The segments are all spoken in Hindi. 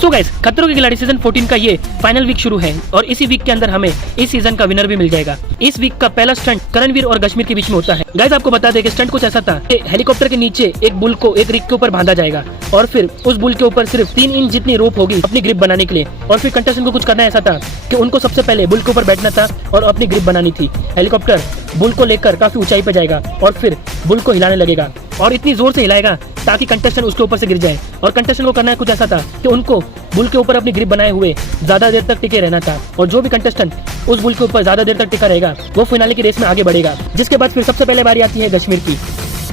सो गाइस, खतरों के खिलाड़ी सीजन 14 का ये फाइनल वीक शुरू है और इसी वीक के अंदर हमें इस सीजन का विनर भी मिल जाएगा। इस वीक का पहला स्टंट करणवीर और कश्मीर के बीच में होता है। गाइस, आपको बता दें कि स्टंट कुछ ऐसा था कि हेलीकॉप्टर के नीचे एक बुल को एक रिग के ऊपर बांधा जाएगा और फिर उस बुल के ऊपर सिर्फ 3 इंच जितनी रोप होगी अपनी ग्रिप बनाने के लिए। और फिर कंटेस्टेंट को कुछ करना ऐसा था कि उनको सबसे पहले बुल के ऊपर बैठना था और अपनी ग्रिप बनानी थी। हेलीकॉप्टर बुल को लेकर काफी ऊंचाई पर जाएगा और फिर बुल को हिलाने लगेगा और इतनी जोर से हिलाएगा ताकि कंटेस्टेंट उसके ऊपर से गिर जाए। और कंटेस्टेंट को करना कुछ ऐसा था कि उनको बुल के ऊपर अपनी ग्रिप बनाए हुए ज्यादा देर तक टिके रहना था और जो भी कंटेस्टेंट उस बुल के ऊपर ज्यादा देर तक टिका रहेगा वो फिनाले की रेस में आगे बढ़ेगा। जिसके बाद फिर सबसे पहले बारी आती है कश्मीर की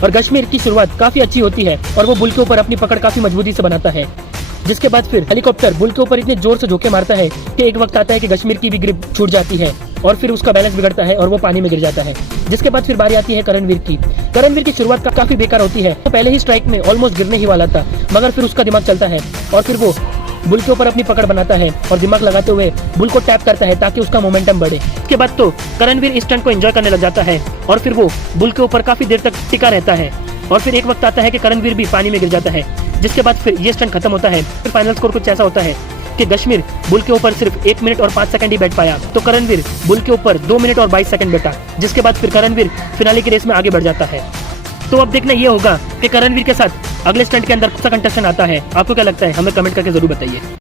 और कश्मीर की शुरुआत काफी अच्छी होती है और वो बुल के ऊपर अपनी पकड़ काफी मजबूती से बनाता है। जिसके बाद फिर हेलीकॉप्टर बुल के ऊपर इतने जोर से झोंके मारता है कि एक वक्त आता है कि कश्मीर की भी ग्रिप छूट जाती है और फिर उसका बैलेंस बिगड़ता है और वो पानी में गिर जाता है। जिसके बाद फिर बारी आती है करणवीर की। करणवीर की शुरुआत काफी बेकार होती है। वो पहले ही स्ट्राइक में ऑलमोस्ट गिरने ही वाला था, मगर फिर उसका दिमाग चलता है और फिर वो बुल के ऊपर अपनी पकड़ बनाता है और दिमाग लगाते हुए बुल को टैप करता है ताकि उसका मोमेंटम बढ़े। इसके बाद तो करणवीर इस स्टंट को एंजॉय करने लग जाता है और फिर वो बुल के ऊपर काफी देर तक टिका रहता है और फिर एक वक्त आता है कि करणवीर भी पानी में गिर जाता है। जिसके बाद फिर ये स्टंट खत्म होता है। फिर फाइनल स्कोर कुछ ऐसा होता है कि कश्मीर बुल के ऊपर सिर्फ 1 मिनट और 5 सेकंड ही बैठ पाया तो करणवीर बुल के ऊपर 2 मिनट और 22 सेकंड बैठा। जिसके बाद फिर करणवीर फिनाले की रेस में आगे बढ़ जाता है। तो अब देखना ये होगा कि करणवीर के साथ अगले स्टंट के अंदर कौन सा कंटेस्टेंट आता है। आपको क्या लगता है, हमें कमेंट करके जरूर बताइए।